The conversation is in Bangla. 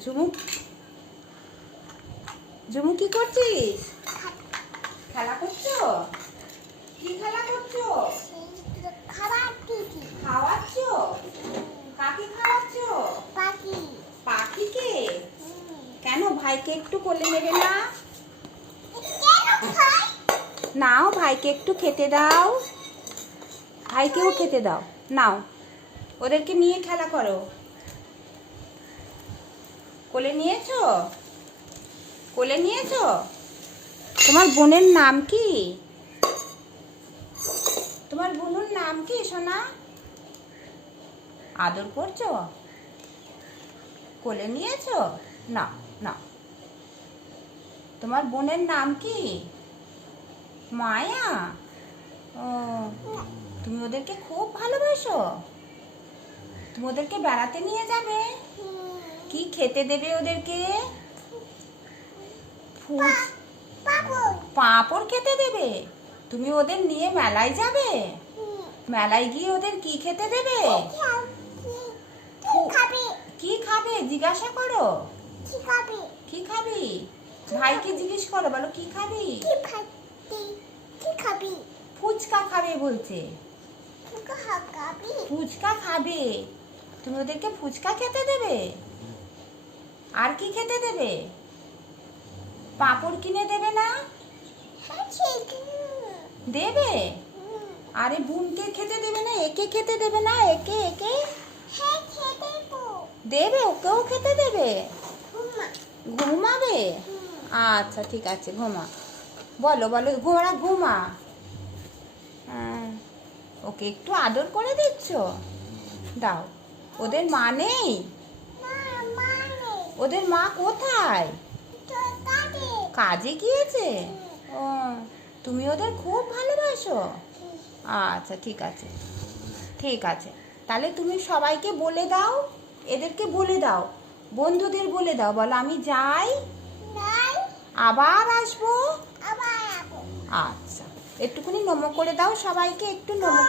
ঝুমু। ঝুমু, কি করছিস? খেলা করছ? কি খেলা করছ? খাওয়াচ্ছ? কাকে খাওয়াচ্ছ? পাখি পাখিকে? কেন ভাইকে একটু কোলে নেবে না? নাও ভাইকে একটু খেতে দাও। ভাইকেও খেতে দাও। নাও। ওদেরকে নিয়ে খেলা করো। কোলে নিয়েছো? কোলে নিয়েছো? তোমার বোনের নাম কি? তোমার বোনের নাম কি, সোনা? আদর করছ? কোলে নিয়েছো? না না। তোমার বোনের নাম কি? মায়া? ও, তুমি ওদেরকে খুব ভালোবাসো। তুমি ওদেরকে বেড়াতে নিয়ে যাবে? খেতে দেবে ওদেরকে? পাঁপড় খেতে দেবে? তুমি ওদের নিয়ে মেলায় যাবে? মেলায় গিয়ে ওদের কি খেতে দেবে? কি কি? খাবে? জিজ্ঞাসা করো। কি খাবি? কি ভাইকে জিজ্ঞেস করো বলো কি খাবি? কি কি খাবি? ফুচকা খাবে বলছে। ফুচকা খাবে। তুমি ওদেরকে ফুচকা খেতে দেবে? আর কি খেতে দেবে? পাঁপড় কিনে দেবে না? দেবে? আরে বোনকে খেতে দেবে না একে খেতে দেবে না একে একে? দেবে ওকেও খেতে দেবে? ঘুমাবে? আচ্ছা ঠিক আছে ঘুমা। বলো বলো ঘোড়া ঘুমা। হ্যাঁ, ওকে একটু আদর করে দিচ্ছ? দাও। ওদের মা নেই? ওদের মা কোথায়? কাজে গিয়েছে? ও তুমি ওদের খুব ভালোবাসো? আচ্ছা ঠিক আছে। ঠিক আছে। তাহলে তুমি সবাইকে বলে দাও এদেরকে বলে দাও বন্ধুদের বলে দাও। বলো আমি যাই? আবার আসব। আচ্ছা। একটুখানি নমো করে দাও সবাইকে একটু নমো